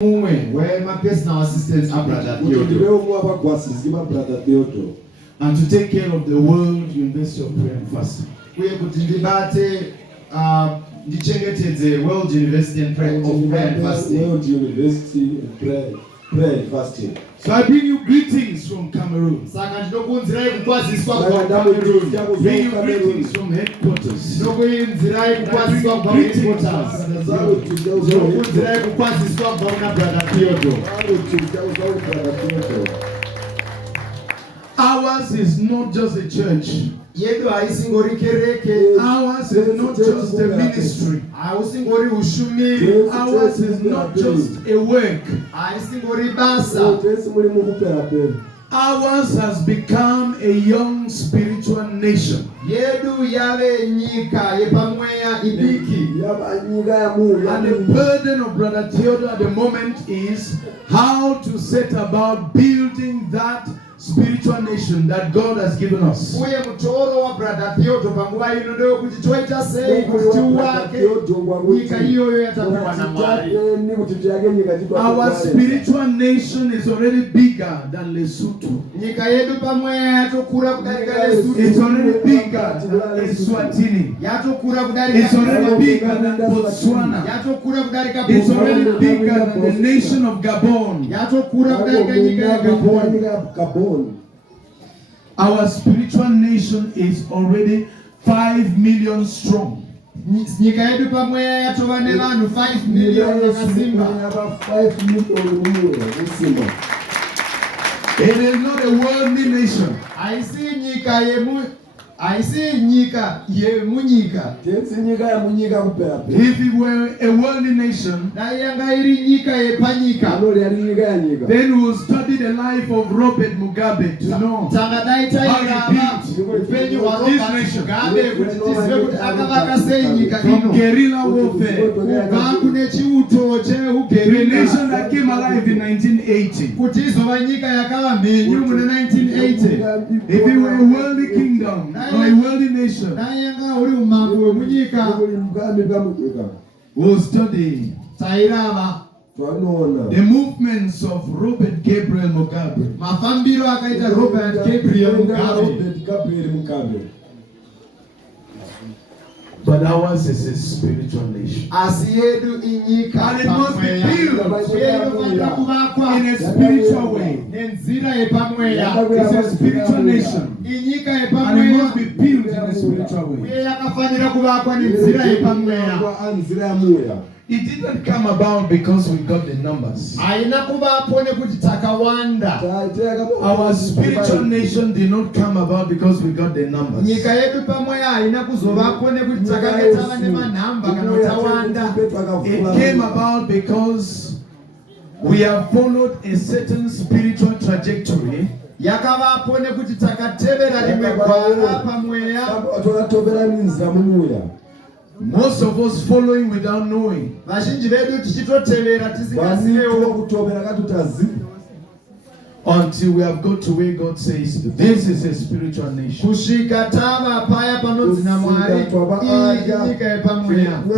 where my personal assistants are Brother Theodore. And to take care of the World University of Prayer and Fasting. We are going to debate the World University of Prayer and Fasting. World University of Prayer and Fasting. So I bring you greetings from Cameroon. Bring you greetings from headquarters. Ours is not just a church. Ours is not just a ministry. Ours is not just a work. Ours has become a young spiritual nation. And the burden of Brother Theodore at the moment is how to set about building that spiritual nation that God has given us. Our spiritual nation is already bigger than Lesotho. It's already bigger than Eswatini. It's already bigger than Botswana. It's already bigger than the nation of Gabon. Our spiritual nation is already 5 million strong. It is not a worldly nation. If it were a worldly nation, then we will study the life of Robert Mugabe to know how he built this nation. From guerrilla warfare, the nation that came alive in 1980. If it were a worldly kingdom, or a worldly nation, we'll study the movements of Robert Gabriel Mugabe. But ours is a spiritual nation. And it must be built in a spiritual way. It's a spiritual nation. And it must be built in a spiritual way. It didn't come about because we got the numbers. Our spiritual nation did not come about because we got the numbers. It came about because we have followed a certain spiritual trajectory. Most of us following without knowing. Until we have got to where God says, this is a spiritual nation.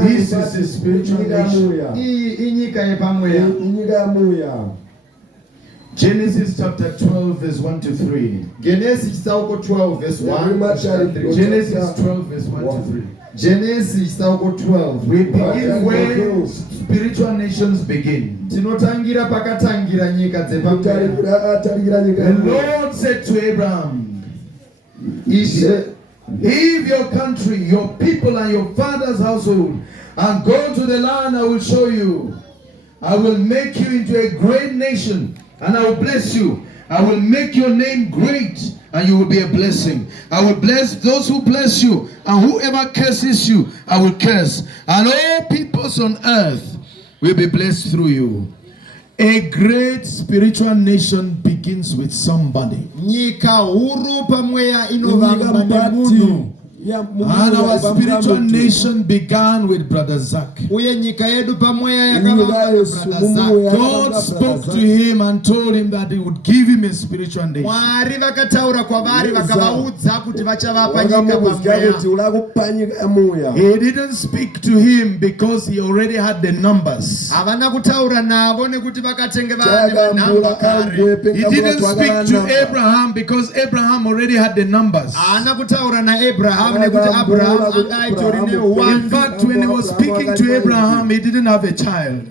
This is a spiritual nation. Genesis chapter 12 verse 1 to 3. Genesis 12 verse 1 to 3. Genesis 12 verse 1 to 3. Genesis 12. We begin where spiritual nations begin. The Lord said to Abraham, leave your country, your people and your father's household and go to the land I will show you. I will make you into a great nation and I will bless you. I will make your name great and you will be a blessing. I will bless those who bless you, and whoever curses you, I will curse. And all peoples on earth will be blessed through you. A great spiritual nation begins with somebody. And our spiritual nation began with Brother Zach. God spoke to him and told him that he would give him a spiritual nation. He didn't speak to him because he already had the numbers. He didn't speak to Abraham because Abraham already had the numbers. In fact, when he was speaking to Abraham, he didn't have a child. In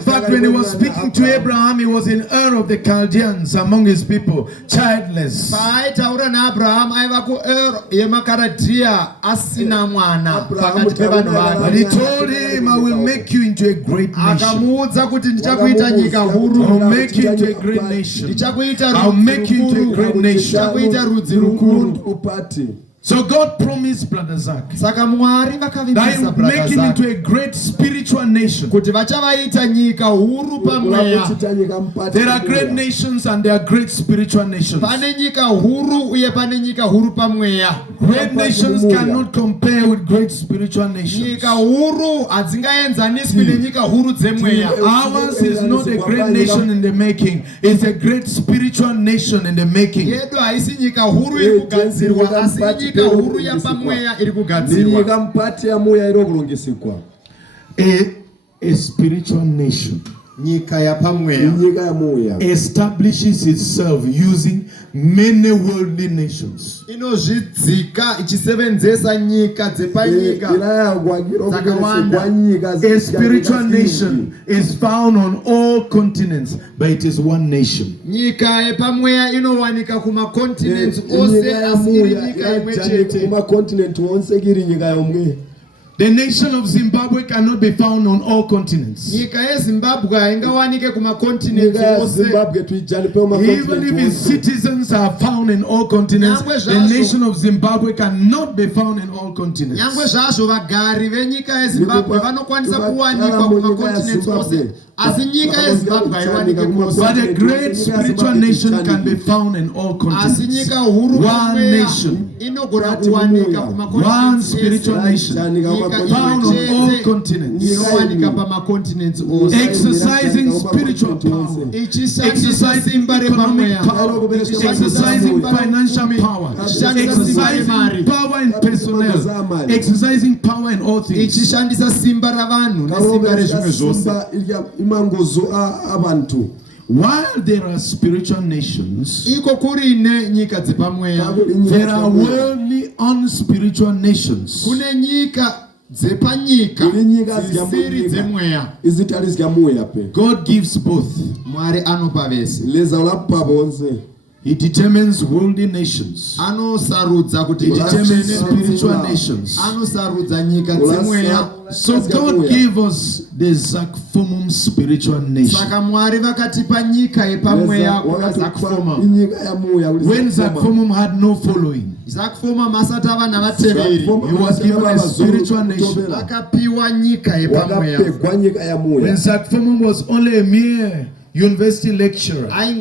fact, when he was speaking to Abraham, he was in Ur of the Chaldeans among his people, childless. But he told him, I will make you into a great nation. I'll make you into a great nation. I'll make you into a great nation. So God promised Brother Zach that he would make him into a great spiritual nation. There are great nations and there are great spiritual nations. Great nations cannot compare with great spiritual nations. Ours is not a great nation in the making. It's a great spiritual nation in the making. A spiritual nation establishes itself using many worldly nations. A spiritual nation is found on all continents, but it is one nation. The nation of Zimbabwe cannot be found on all continents. Even if its citizens are found in all continents, the nation of Zimbabwe cannot be found in all continents. But a great spiritual nation can be found in all continents. One nation, one spiritual nation, found on all continents, exercising spiritual power, exercising economic power, exercising financial power, exercising power in personnel, exercising power in all things. While there are spiritual nations, there are worldly unspiritual nations. God gives both. He determines worldly nations. He determines spiritual nations. So God gave us the Zakfomum spiritual nation. When Zakfomum had no following, he was given a spiritual nation. When Zakfomum was only a mere university lecturer in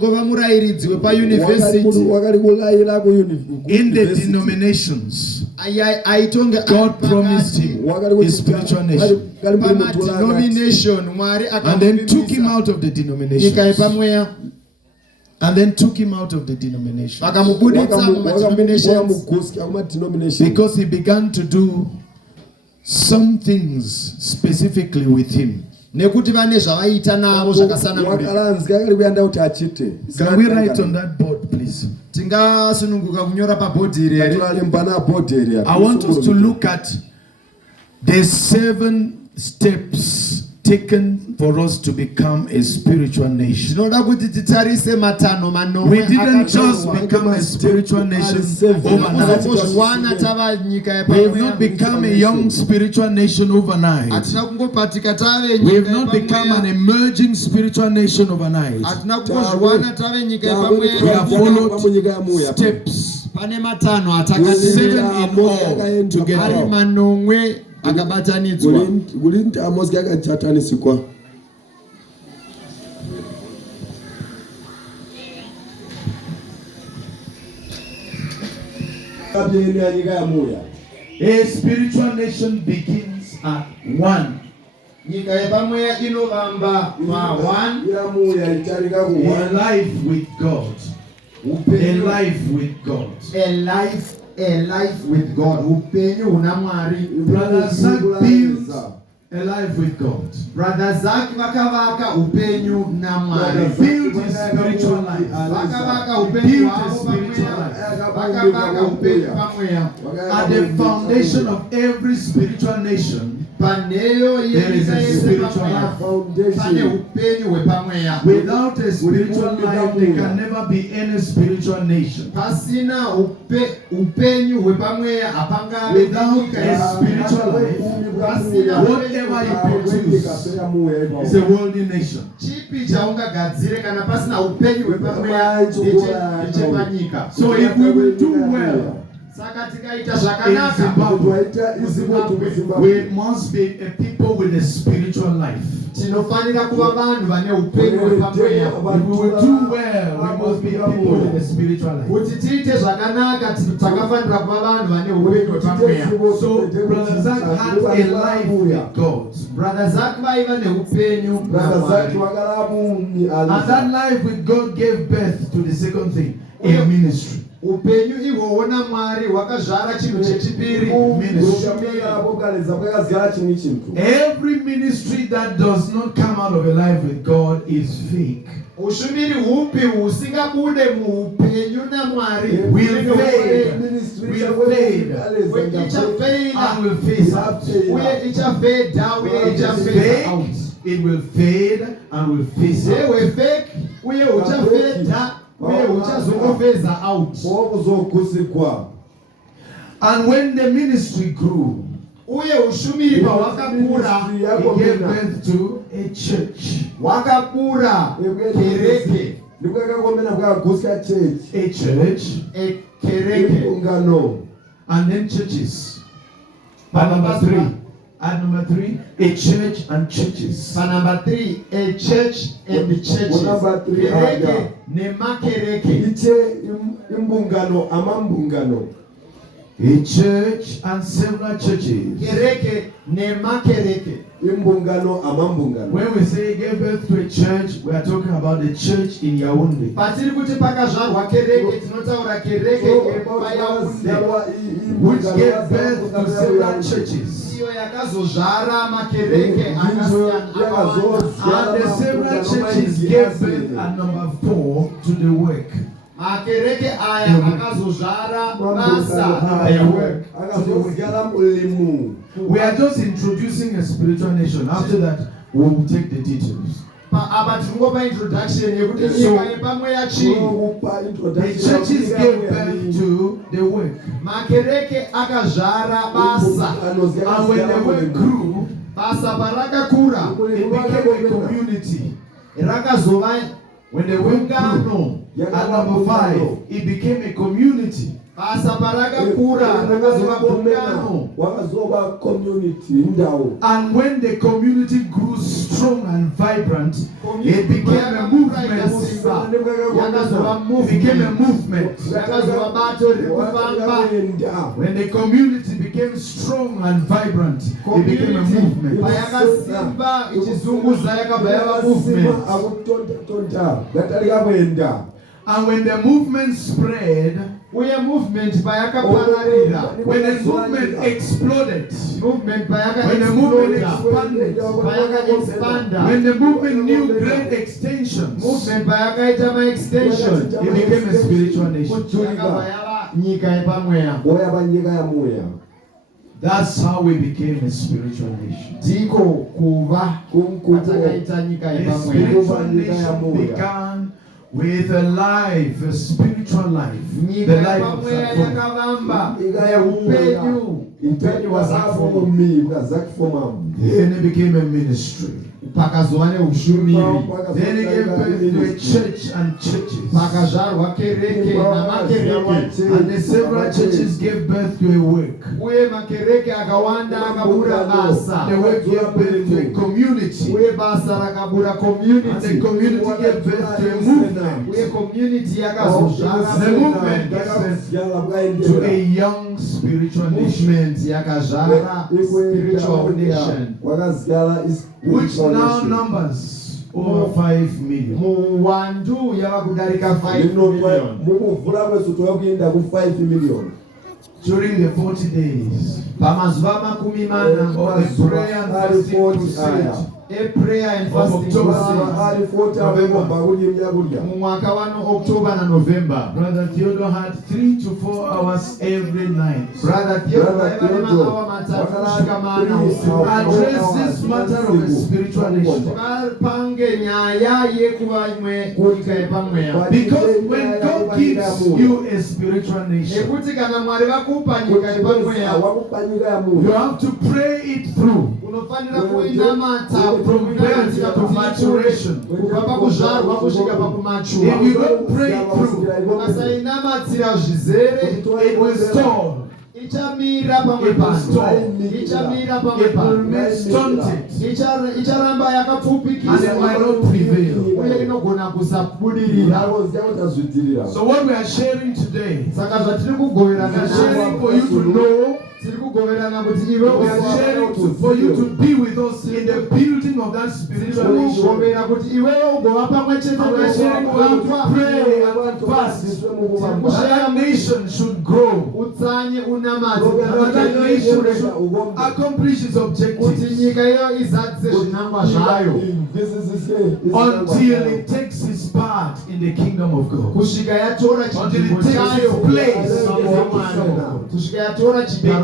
the denominations, God promised him his spiritual nation and then took him out of the denominations. Because he began to do some things specifically with him. Can we write on that board, please? I want us to look at the 7 steps taken for us to become a spiritual nation. We didn't just become a spiritual nation overnight. We have not become a young spiritual nation overnight. We have not become an emerging spiritual nation overnight. We have followed steps, 7 in all together. A spiritual nation begins at 1. A life with God. A life with God. A life with God. Brother Zach built a life with God. Brother Zach upenyu na mwari. Build his spiritual life. Build his spiritual life. At the foundation of every spiritual nation, there is a spiritual life. Without a spiritual life, there can never be any spiritual nation. Without a spiritual life, whatever you produce is a worldly nation. So if we will do well in Zimbabwe, we must be a people with a spiritual life. If we will do well, we must be a people with a spiritual life. So Brother Zach had a life with God. And that life with God gave birth to the second thing, a ministry. Ministry. Every ministry that does not come out of a life with God is fake. Will fade and will phase out. It will fade and will phase out. And when the ministry grew, it gave birth to a church. A church. And then churches. And number three, a church and churches. And number three, a church and the churches. A church and several churches. When we say gave birth to a church, we are talking about the church in Yaoundé. Which gave birth to several churches. And the several churches gave birth at number 4 to the work. We are just introducing a spiritual nation. After that, we will take the details. The churches gave birth to the work. And when the work grew, it became a community. When the work grew, at number 5, it became a community. And when the community grew strong and vibrant, it became a movement. It became a movement. When the community became strong and vibrant, it became a movement. And when the movement spread, when the movement exploded, when the movement expanded, when the movement knew great extensions, it became a spiritual nation. That's how we became a spiritual nation. A spiritual nation began with a life, a spiritual life. The life of Then it became a ministry. pakazova neushumiri. Then he gave birth to a church and churches. Pakazvarwa kereke namakereke. And the several churches gave birth to a work. Uye makereke akawanda akabura basa. The work gave birth to a community. Uye basa rakabura community. And the community gave birth to a movement. Uye community yakazozvara. The movement gave birth to a young spiritual nation. Yakazvara spiritual nation. Which now numbers over 5 million. Muwandu yavakudarika 5 million. During the 40 days pamazuva makumi mana of the prayer and fasting crusade. A prayer and fasting mumwaka wano October na November. Brother Theodore had 3 to 4 hours every night. Brother Theodore address this matter of a spiritual nation. Because when God gives you a spiritual nation, you have to pray it through. From birth to maturation. If you don't pray it through, it will stall. It will stall. It will remain stunted. And it might not prevail. So what we are sharing today, we are sharing for you to know. We are sharing for you to be with us in the building of that spiritual nation. We are sharing for you to pray and fast. That nation should grow. That nation should accomplish its objectives until it takes its part in the kingdom of God. Until it takes its place in the kingdom of God.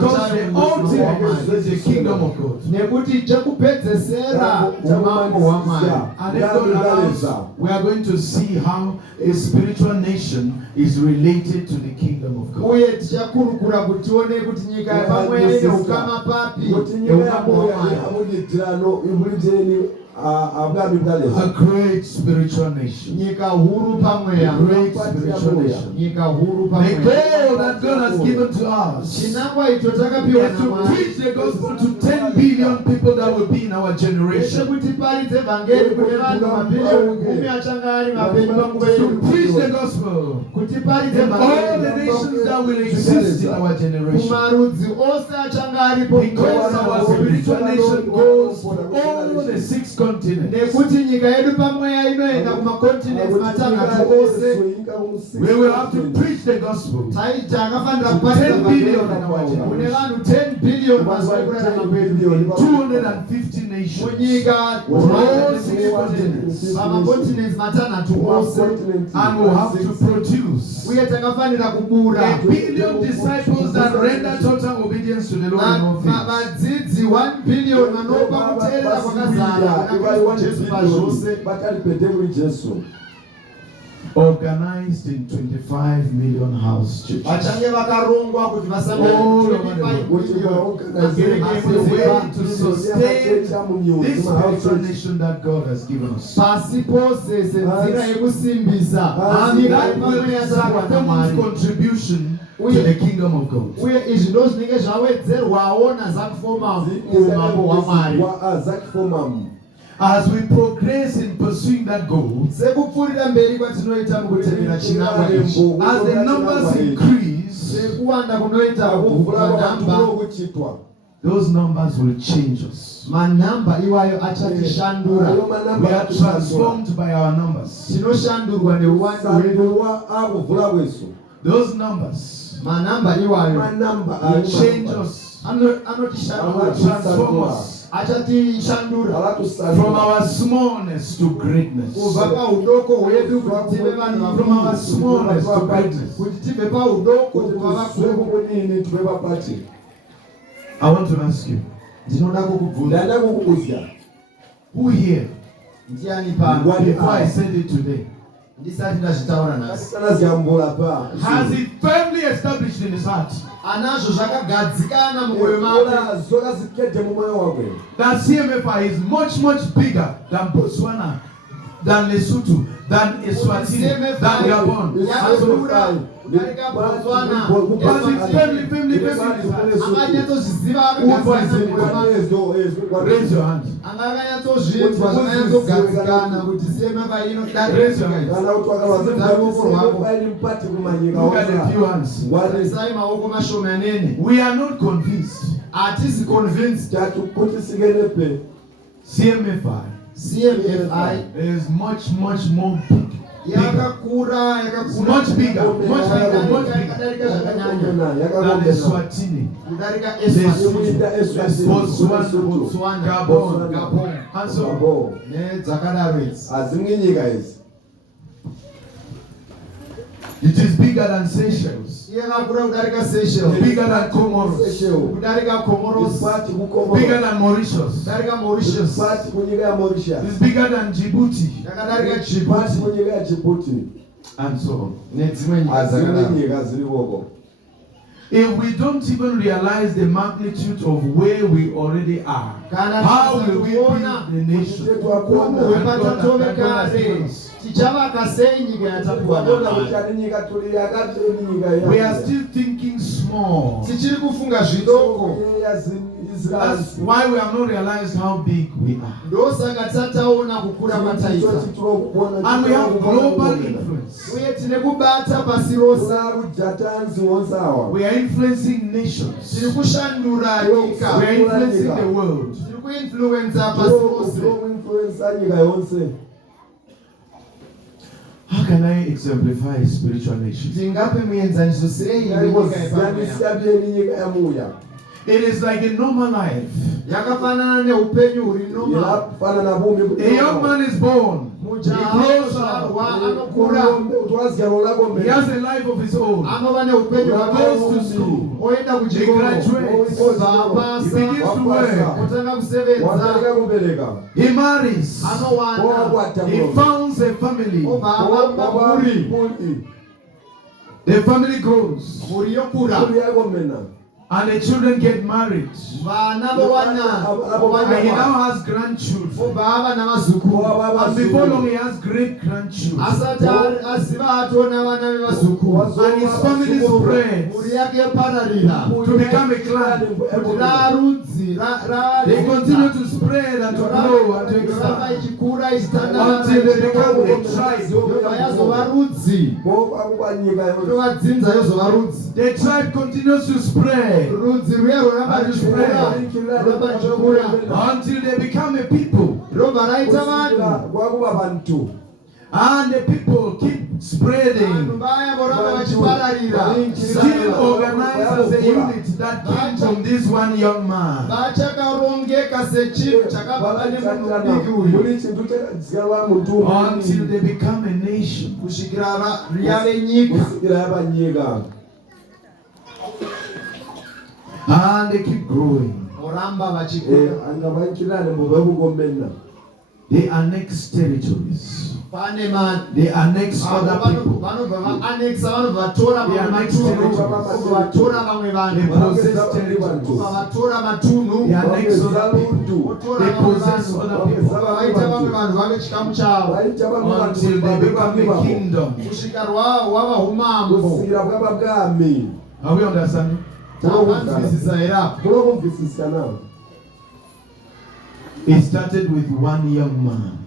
Because the ultimate is the kingdom of God. And if God allows, we are going to see how a spiritual nation is related to the kingdom of God. A great spiritual nation. A great spiritual nation. The goal that God has given to us is to preach the gospel to 10 billion people that will be in our generation. To preach the gospel in all the nations that will exist in our generation. Because our spiritual nation goes to all the 6 continents. We will have to preach the gospel to 10 billion in our generation. 10 billion, 250 nations. All 6 continents. And we'll have to produce 1 billion disciples that render total obedience to the Lord in all things. 1 billion organized in 25 million house churches. All over the world. As a way to sustain this spiritual nation that God has given us. That will be a contribution to the kingdom of God. As we progress in pursuing that goal, as the numbers increase, those numbers will change us. We are transformed by our numbers. Those numbers will change us, transform us. From our smallness to greatness. From our smallness to greatness. I want to ask you, who here, before I said it today, ndisati ndazvitaura nhasi. Has it firmly established in his heart Anazvo zvakagadzikana mumwoyo make. that CMFI is much bigger than Botswana, than Lesotho, than Eswatini, than Gabon. yakakura kudarika Botswana. Because it's firmly in his heart. Anganyatozviziva akagadzikana mumwoyo make. Raise your hand. Anganyatsozvinzwa zvakanyatsogadzikana kuti CMFI inodarika. Look at the few hands. Tarisai maoko mashomanene. We are not convinced. Hatisi convinced. CMFI is much more big. Yakakura. Much bigger than Eswatini, Kudarika Lesotho, Botswana, Gabon, and so nedzakadaro. it is bigger than Seychelles, Yakakura kudarika Seychelles. bigger than Comoros, Kudarika Comoros. bigger than Mauritius, Kudarika Mauritius. it's bigger than Djibouti, Yakadarika Djibouti. and so on. Nedzimwe nyika dzakadaro. If we don't even realize the magnitude of where we already are, how will we build the nation? Tichavaka sei nyika yatapiwa naMwari. We are still thinking small. Tichiri kufunga zvidoko. That's why we have not realized how big we are. Ndosaka tataona kukura kwataita. And we have global influence. Uye tine kubata pasi rose. We are influencing nations. Tiri kushandura nyika. We are influencing the world. Tiri kuinfluenza pasi rose. How can I exemplify a spiritual nation? Tingape muenzaniso sei nyika yepamoya. It is like a normal life. Yakafanana neupenyu huri normal. A young man is born. He grows up. He has a life of his own. He goes to school. He graduates. He begins to work. He marries. He founds a family. The family grows. And the children get married. And he now has grandchildren. And before long he has great grandchildren. And his family spreads to become a clan. They continue to spread and to grow and to expand until they become a tribe. The tribe continues to spread and to spread until they become a people. And the people keep spreading, still organized as a unit that came from this one young man. Until they become a nation. And they keep growing. They annex territories. They annex other people. They annex territories. They possess territories. They annex other people. They possess other people. Until they become a kingdom. Are we understanding? It started with one young man.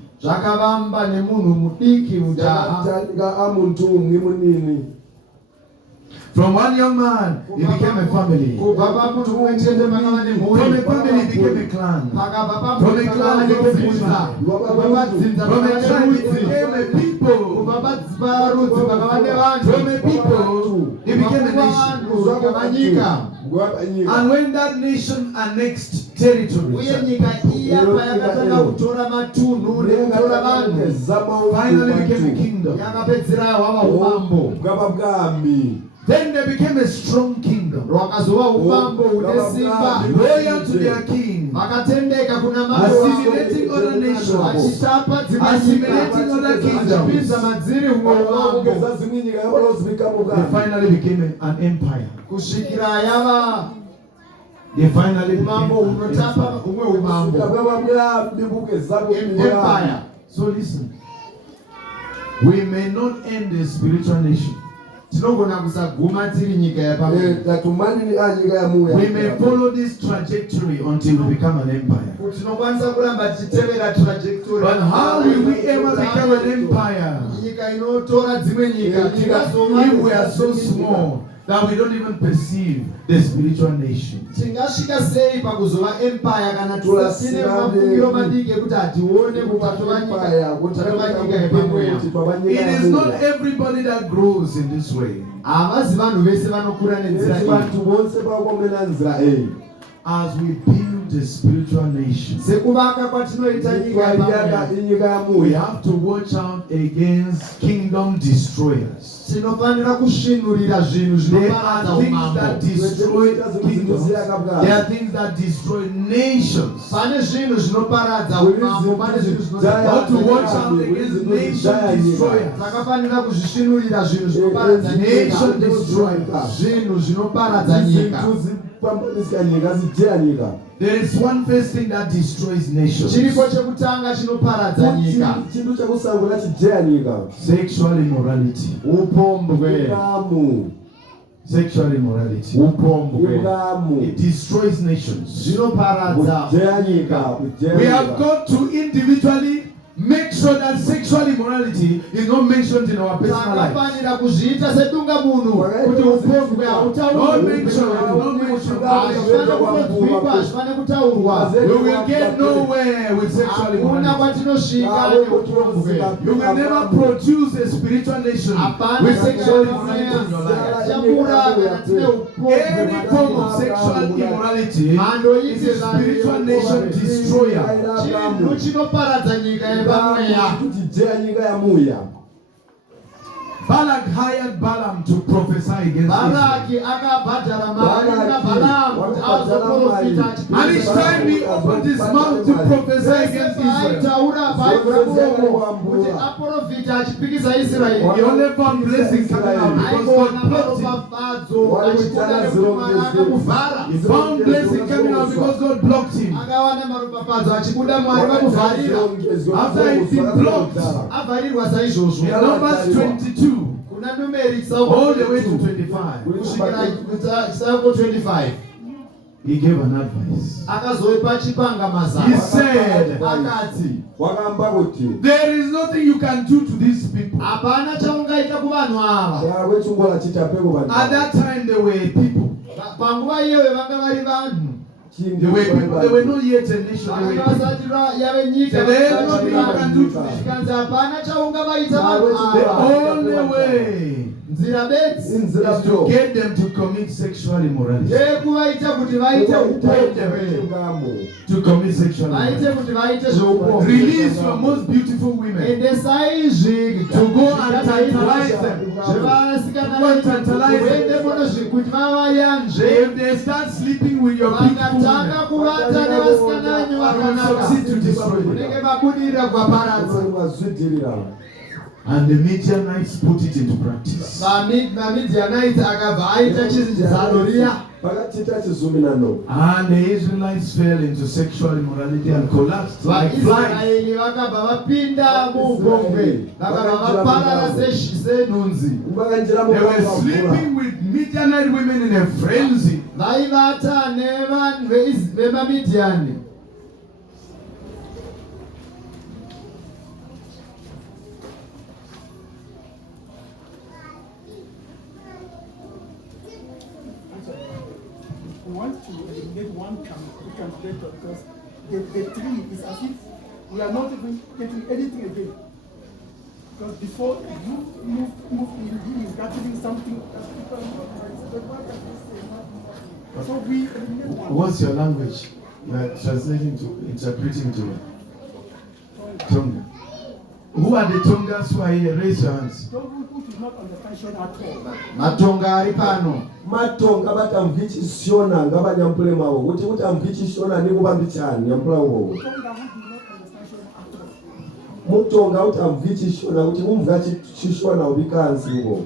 From one young man, he became a family. From a family, he became a clan. From a clan, he became a tribe. From a tribe, he became a people. From a people, he became a nation. And when that nation annexed territories, finally became a kingdom. Then they became a strong kingdom, Wakazova upambo unesimba. loyal to their king, Vakatendeka kuna assimilating other nations, Vachitapa dzimwe assimilating other kingdoms. Vachipinza madziri umwe wambo. They finally became an empire. Kusvikira yava They finally became umambo an unotapa empire. umwe umambo. Empire. So listen, we may not end a spiritual nation. Tinogona kusaguma tiri nyika yapamwe. We may follow this trajectory until we become an empire. Tinokwanisa kuramba tichitevera trajectory. But how will we ever become an empire Nyika inotora dzimwe nyika. if we are so small that we don't even perceive the spiritual nation? Tingasvika sei pakuzova empire kana tisasine mafungiro madiki ekuti hatione kupatova nyika yepamweya. It is not everybody that grows in this way. Havazi vanhu vese vanokura nenzira iyi. As we build the spiritual nation, Sekuvaka kwatinoita nyika yepamweya. we have to watch out against kingdom destroyers. Tinofanira kusvinurira zvinhu There zvinoparadza are things umambo. that destroy kingdoms. There are things that destroy nations. Pane zvinhu zvinoparadza umambo, pane zvinhu How to watch zvinoparadza. out against nation destroyers. Takafanira kuzvisvinurira zvinhu zvinoparadza Nation nyika. destroyers. Zvinhu zvinoparadza nyika. There is one first thing that destroys nations. Chiripo chekutanga chinoparadza nyika. Sexual immorality. Upombwe. Sexual immorality. Upombwe. It destroys nations. Zvinoparadza nyika. We have got to individually make sure that sexual immorality is not mentioned in our personal life. Takafanira kuzviita sedunga munhu kuti upombwe hautaurwi. Hazvifane kutaurwa. We will get nowhere with sexual Hakuna immorality. kwatinosvika neupombwe. You will never produce a spiritual nation with sexual immorality in your life. Any form of sexual immorality is a spiritual nation destroyer. Chinhu chinoparadza nyika yepamweya. Balak hired Balaam to prophesy against Israel. Baraki akabhadhara mari kuna Balaam kuti azoprofita. And each time he opened his mouth to prophesy against Israel, Aitaura bhaibhura muromo kuti aprofita achipikisa Israeri. he only found blessing coming out because God blocked him. Maropafadzo achikuda nekumwari akamuvhara. He found blessing coming out because God blocked him. Akawana maropafadzo achikuda mwari kamuvharira. After he'd been blocked, Avharirwa saizvozvo. in Numbers 22, Kuna numeri all the way to 25, kusvikira Psalm 25. he gave an advice. Akazoipa chipanga mazana. He said, akati, there is nothing you can do to these people. hapana chaungaita kuvanhu ava. At that time, there were people. Panguva iyoyo vanga vari vanhu. There were people. They were not yet a nation. They were people. Vakasati yave nyika. So there is nothing you can do to them. Zvikanzi hapana chaungavaita vanhu The ava. only way Nzira bedzi is to get them to commit sexual immorality. ndeyekuvaita kuti vaite upombwe. To commit sexual Vaite immorality. kuti vaite zveupombwe. Release your most beautiful women Endesai zvi to go and tantalize them. zvevasikana Go and tantalize veende them. kuti vavayanzve. If they start sleeping with your beautiful Vakatanga women, kuvata nevasikana venyu I will vakanaka. succeed to destroy Munenge them. vabudirira kuvaparadza. And the Midianites put it into practice. VaMidianite akabva aita chizidzano riya. And the Israelites fell into sexual immorality and collapsed like flies. VaIsraeri vakabva vapinda muupombwe. Vakabva vaparara senhunzi. They were sleeping with Midianite women in a frenzy. Vaivata nevanhu veMamidiani. We want to eliminate one candidate because the three is as if we are not even getting anything again. Because before you move in, he is gathering something that people so we eliminate one. What's your language? You are translating to, interpreting to Tonga. Who are the Tongas who are here? Raise your hands. Those who do not understand Shona at all. Matonga ari pano. Matonga batamvichi Shona ngabanyampule mavo. Kuti mutamvichi Shona nikubambichani nyampula uwo. Tonga who do not understand Shona at all. Mutonga utamvichi Shona kuti mumvachi Shona ubikanzi uwo.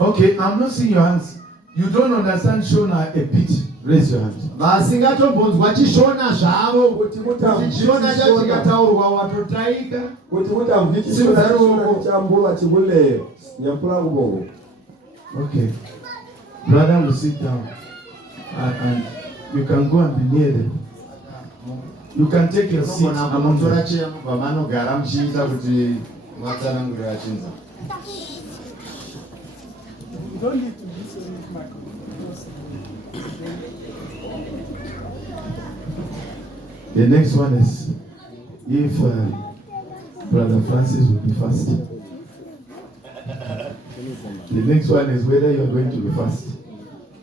Okay, I'm not seeing your hands. You don't understand Shona a bit. Raise your hand. Vasingatombonzwa chishona zvavo Kuti chishona chachikataurwa watotaika kuti mutamvichi Shona chambuva chimuleyo nyampula uwo. Okay. Brother will sit down. And you can go and be near them. You can take your seat among them. vamanogara muchiita kuti matsanangurira chinza. You don't need to listen to my because The next one is if Brother Francis will be fasting. The next one is whether you are going to be fast.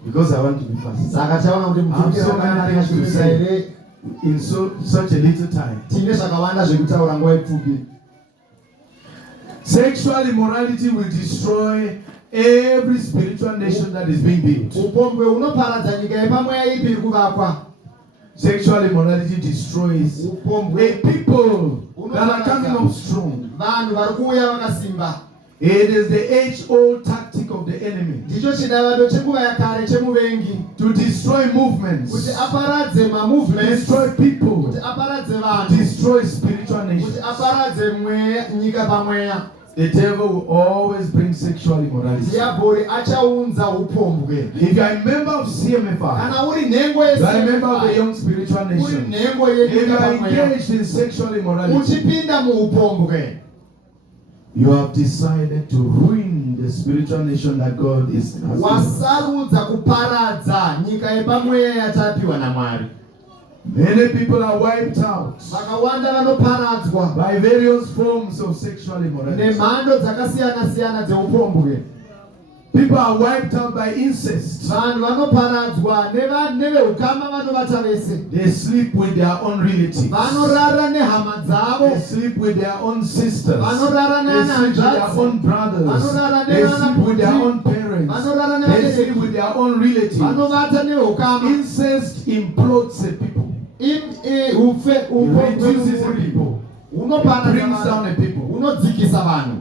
Because I want to be fast. Saka taona kuti I'm so many things to mukuru say ere in such a little time. tine zvakawanda zvekutaura nguva ipfupi. Sexual immorality will destroy every spiritual nation that is being built. Upombwe unoparadza nyika yepamweya ipi iri kuvakwa. Sexual immorality destroys Upombwe a people that are coming up strong. vanhu vari kuuya vakasimba. It is the age-old tactic of the enemy Ndicho chidavado chenguva yakare chemuvengi to destroy movements, kuti aparadze mamovements, destroy people, kuti aparadze vanhu, destroy spiritual kuti nations. aparadze nyika pamweya. The devil will always bring sexual immorality. Dhiabhori achaunza upombwe. If you are a member of CMFI, Kana uri nhengo you are a member of the yeCMFI, young spiritual uri nation, nhengo if you yenyika are pamweya, engaged in sexual immorality, uchipinda muupombwe, you have decided to ruin the spiritual nation that God has given. wasarudza kuparadza nyika yepamweya yatapiwa naMwari. Many people are wiped out Vakawanda vanoparadzwa by various forms of sexual immorality. nemhando dzakasiyana-siyana dzeupombwe. People are wiped out by incest. Vanhu vanoparadzwa neveukama vanovata vese. They sleep with their own relatives. Vanorara nehama dzavo. They sleep with their own sisters. Vanorara They sleep with their nehanzvadzi. own brothers. Vanorara They sleep with their nevanaputi. own parents. Vanorara They sleep nevabereki. with their own relatives. Vanovata neukama. Incest implodes a people. Upombwe Reduces a people. unoparadza Brings down a vanhu, people. unodzikisa vanhu.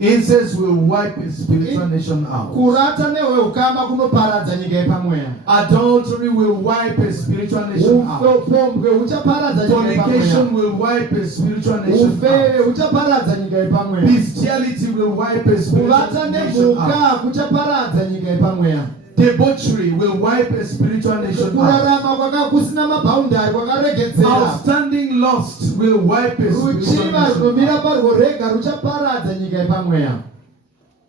Incest will wipe a spiritual nation out. Kurata neweukama kunoparadza nyika yepamweya. Adultery will wipe a spiritual nation out. Upombwe huchaparadza nyika Fornication yepamweya. will wipe a spiritual nation Ufeve out. huchaparadza nyika yepamweya. Bestiality will wipe a spiritual Kuvata nation out. nemhuka kuchaparadza nyika yepamweya. Debauchery will wipe a spiritual nation out. Kurarama kusina mabhaundari kwakaregedzera. Outstanding lust will wipe a spiritual Ruchiva nation runomira out. parworega ruchaparadza nyika yepamweya.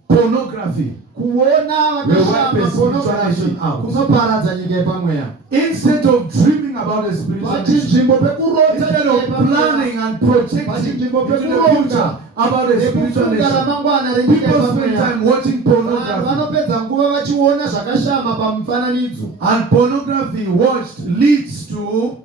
Pornography Kuona will wipe vakashama a spiritual pornography nation out. kunoparadza nyika yepamweya. Instead of dreaming about a spiritual nation, Pachinzvimbo pekurota instead nyika of yepamweya. planning and projecting Pachinzvimbo into the pekuronga future about a spiritual nekufunga nation, ramangwana renyika people spend yepamweya. time watching Vanhu pornography. vanopedza nguva vachiona zvakashama pamufananidzo. And pornography watched leads to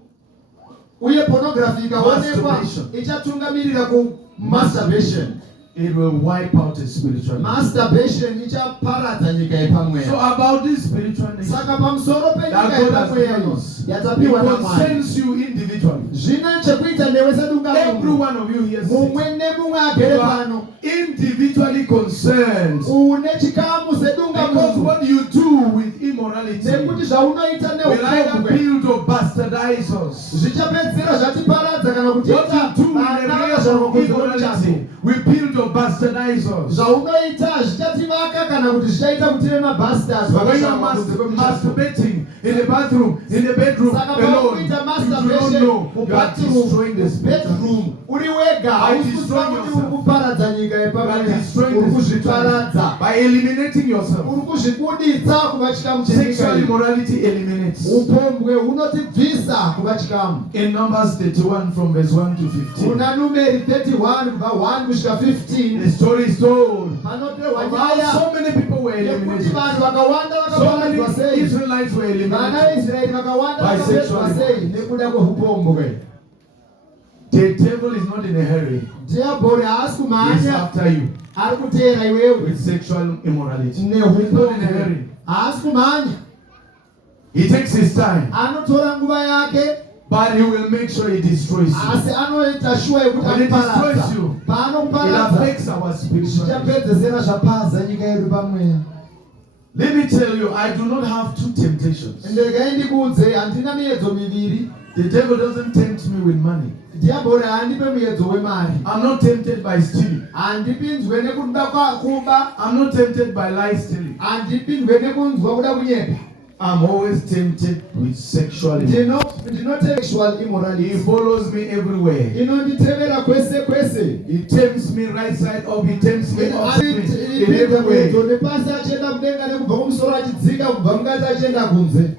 Uye pornography ikaonekwa Masturbation. ichatungamirira kumasturbation. it will wipe out a spiritual nation. Masturbation ichaparadza nyika So yepamweya. about this spiritual nation, Saka pamusoro penyika that God has yepamweya given us, it yatapiwa naMwari. concerns you individually. Zvine chekuita newe Every sedungamunhu. one of you here Mumwe sitting, nemumwe you agere are pano. individually concerned. Une chikamu Because sedungamunhu. what you do with immorality Nekuti zvaunoita will either neupombwe build or bastardize us. zvichapedzera zvatiparadza kana kuti What you do in the realm of immorality will build or bastardize us. zvaunoita zvichativaka kana kuti zvichaita kuti tive mabastards But when you're vakashama kunze kwemuchato. masturbating in the bathroom, in the bedroom Saka alone, paukuita you do not masturbation know you are destroying the spiritual nation. bedroom uri wega By haukuziva destroying kuti yourself. uri kuparadza nyika You are yepamweya, destroying uri the spiritual kuzviparadza, nation. By eliminating yourself. uri kuzvibuditsa kuva chikamu chenyika Sexual iyi. immorality eliminates. Upombwe hunotibvisa kuva chikamu. In Numbers 31 from verse 1 to 15, Kuna Numeri 31 kubva 1 kusvika 15 the story is told panopewa of nyaya how so many people were yekuti eliminated. vanhu vakawanda So vakaparadzwa sei. many Israelites were Vana eliminated. veIsraeri vakawanda By vakapedzwa sexual sei nekuda kweupombwe. The devil is not in a hurry. Diaboli haasi He's kumanya after you ari kutera iwewe with sexual immorality. He's nehupo not in a hurry. haasi kumanya He takes his time, anotora nguva yake but he will make sure he destroys you. asi anoita shuwa yekuti When it destroys anoparadza you, it paanokuparadza affects our spiritual life. zvichapedzesera zvapaza nyika yedu pamweya. Let me tell you, I do not have two temptations. Ndegai ndikuudze handina miedzo miviri. The devil doesn't tempt me with money. Diaboli haandipe muedzo wemari. I'm not tempted by stealing. Handipinzwe nekuda kuba. I'm not tempted by lie stealing. Handipinzwe nekunzwa kuda kunyepa. I'm always tempted with sexual immorality. Sexual immorality. He follows me everywhere. Inonditevera kwese kwese. He tempts me right side up. He tempts me off screen. In every way.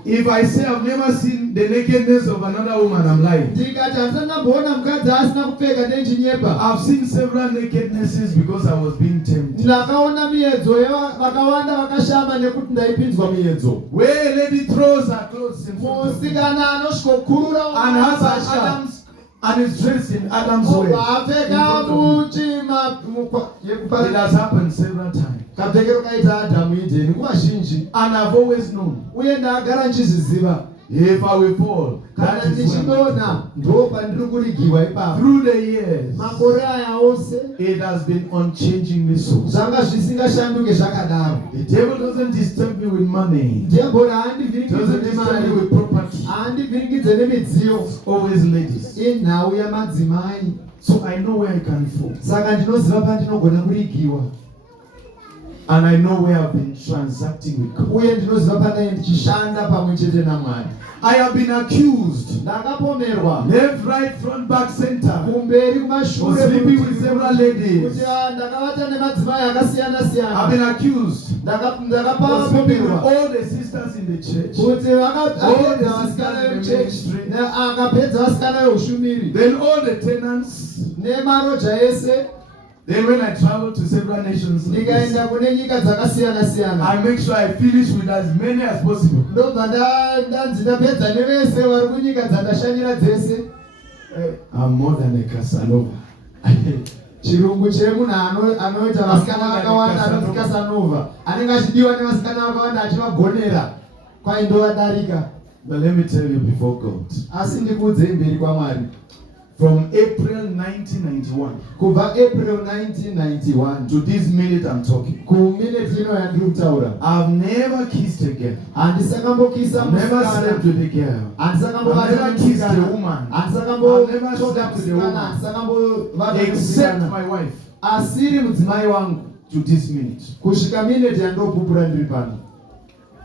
If I say I've never seen the nakedness of another woman, I'm lying. I've seen several nakednesses because I was being tempted. Where a lady throws her clothes in front of me and has her Adam's and is dressed in Adam's way. In front of me. It has happened several times. And I've always known if I will fall, that is when through the years, it has been unchangingly so. The devil doesn't disturb me with money. Doesn't disturb me with property. Always ladies. So I know where I can fall. And I know where I've been transacting with God. I have been accused. Left, right, front, back, center. For sleeping with several ladies. I've been accused. For sleeping with all the sisters in the church. All the sisters in the ministry. Then all the tenants. Then when I travel to several nations, I make sure I finish with as many as possible. I'm more than a Casanova. Chirungu chemunhu anoita vasikana vakawanda anoti Casanova. Anenge achidiwa nevasikana vakawanda achivagonera kwaindovadarika. But let me tell you before God. Asi ndikuudzei mberi kwaMwari. From April 1991 kubva April 1991 to this minute I'm talking, kuminute ino yandiri kutaura, I've never kissed a girl. Handisakambokisa I've never slept with a girl. I've never kissed a woman. I've never slept with a woman except my wife. Asiri mudzimai wangu to this minute. Kusvika minute yandopupura ndiri pano.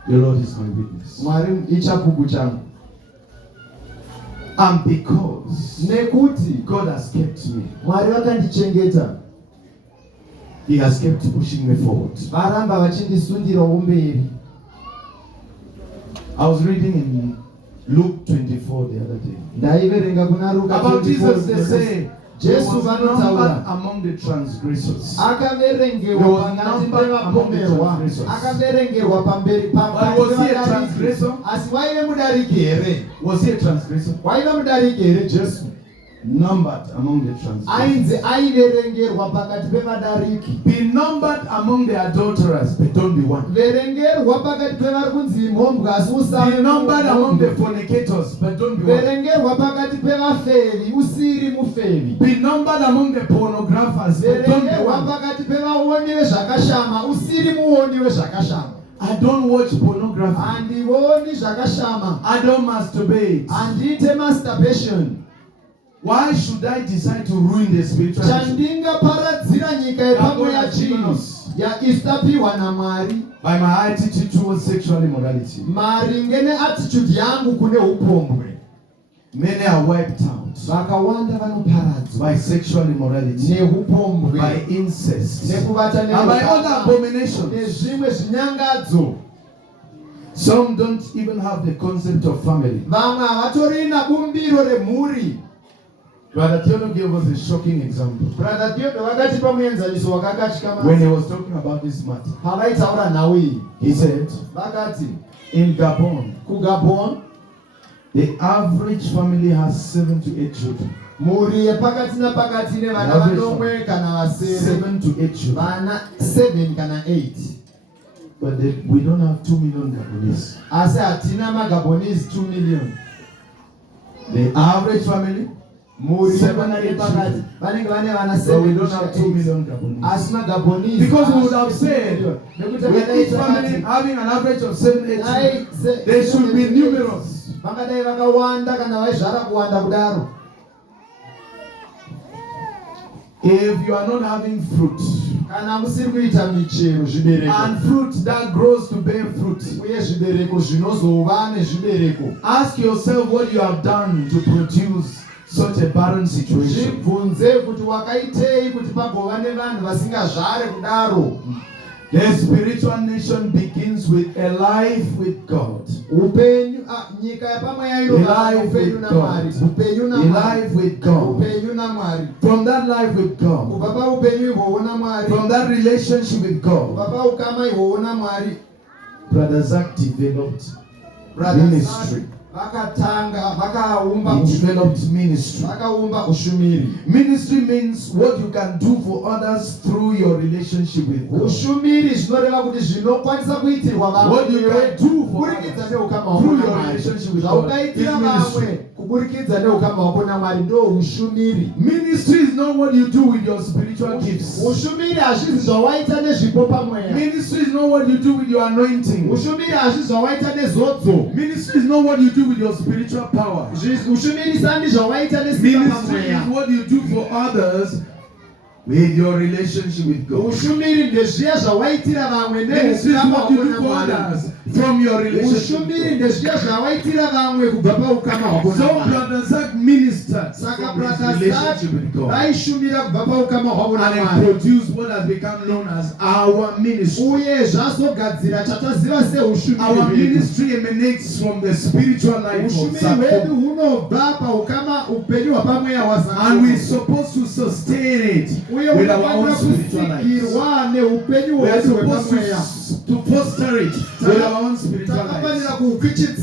The Lord is my witness. Mwari ichapupu changu. And because nekuti God has kept me, Mwari vakandichengeta, He has kept pushing me forward. Varamba vachindisundirawo mberi. I was reading in Luke 24 the other day. Ndaiverenga kuna Luka 24. About Jesus they say, Jesu vanotaura among the transgressors. Akaverengerwa pakati pevapomerwa. Akaverengerwa pamberi pakati pevadariki. Asi waive mudariki here? Was he a transgressor? Waive mudariki here Jesu? Numbered among the transgressors. Ainzi aiverengerwa pakati pevadariki. Be numbered among the adulterers, but don't be one. Verengerwa pakati pevari kunzi imhombwe asi usave. Be numbered among the fornicators, but don't be one. Verengerwa pakati pevafevi usiri mufevi. Be numbered among the pornographers, but don't be Verengerwa one. pakati pevaoni vezvakashama usiri muoni vezvakashama. I don't watch pornography. Handioni zvakashama. I don't masturbate. Handite masturbation. Why should I decide to ruin the spiritual life? Chandingaparadzira nyika yepamweya chino yaisitapiwa naMwari by my attitude towards sexual immorality. Maringe neattitude yangu kune upombwe. Many are wiped out vakawanda vanoparadzwa by sexual immorality, neupombwe, by incest, nekuvata and by other abominations. Nezvimwe zvinyangadzo. Some don't even have the concept of family. Vamwe havatorina bumbiro remhuri. Brother Theodore gave us a shocking example Brother Theodore vakatipa muenzaniso wakakatyama when he was talking about this matter. Pavaitaura nhau iyi, He said, vakati in Gabon, kuGabon, The average family has 7 to 8 children. Muri pakati na pakati ne vana vanomwe kana vasere 7 to 8 children. Vana 7 kana 8. But we don't have 2 million Gabonese. Asi hatina magabonese 2 million. The average family Muri 7 to 8 pakati vanenge vane vana 7. So we don't have 2 million Gabonese. Asi magabonese because we would have said with each family having an average of 7 8 children, they should be numerous. Vangadai vakawanda kana vaizvara kuwanda kudaro. If you are not having fruit, kana musiri kuita michero zvibereko, and fruit that grows to bear fruit, uye zvibereko zvinozova nezvibereko, ask yourself what you have done to produce such a barren situation. Zvibvunze kuti wakaitei kuti pagova nevanhu vasingazvare kudaro. The spiritual nation begins with a life with God. Upenyu nyika yapamweya inova upenyu naMwari, upenyu naMwari, life with God. upenyu naMwari. From that life with God, Kubva paupenyu ihwohwo naMwari, from that relationship with God, kubva paukama ihwohwo naMwari, Brother Zach developed ministry. vakatanga vakaumba He developed ministry. vakaumba ushumiri. Ministry means what you can do for others through your relationship with God. Ushumiri zvinoreva kuti zvinokwanisa kuitirwa What you can do for kuburikidza others neukama hwako through your naMwari. relationship with God is Zvaukaitira vamwe ministry. kuburikidza neukama hwako naMwari ndo ushumiri. Ministry is not what you do with your spiritual gifts. Ushumiri hazvisi zvawaita nezvipo pamweya. Ministry is not what you do with your anointing. Ushumiri hazvisi zvawaita nezodzo. Ministry is not what you do with your spiritual power. Ushumiri sandi zvawaita nesimba Ministry pamweya. is what you do for others with your relationship with God. Ushumiri ndezviya zvawaitira vamwe Ministry is neukama what you hwako do for naMwari. others from your relationship with Ushumiri God. ndezviya zvawaitira vamwe kubva paukama hwako So naMwari. Brother Zach ministered Saka from his Brother relationship with God vaishumira kubva paukama hwavo and naMwari. produced what has become known as our ministry. Uye zvazogadzira chataziva Our seushumiri. ministry emanates from the spiritual life of Ushumiri hwedu Zach. hunobva paukama upenyu hwapamweya And we're hwaZakovo. supposed to sustain it Uye with our hunofanira own spiritual lives. kusikirwa neupenyu We are hwedu supposed hwepamweya. to foster it with our own spiritual Takafanira lives. kuhukwichidzira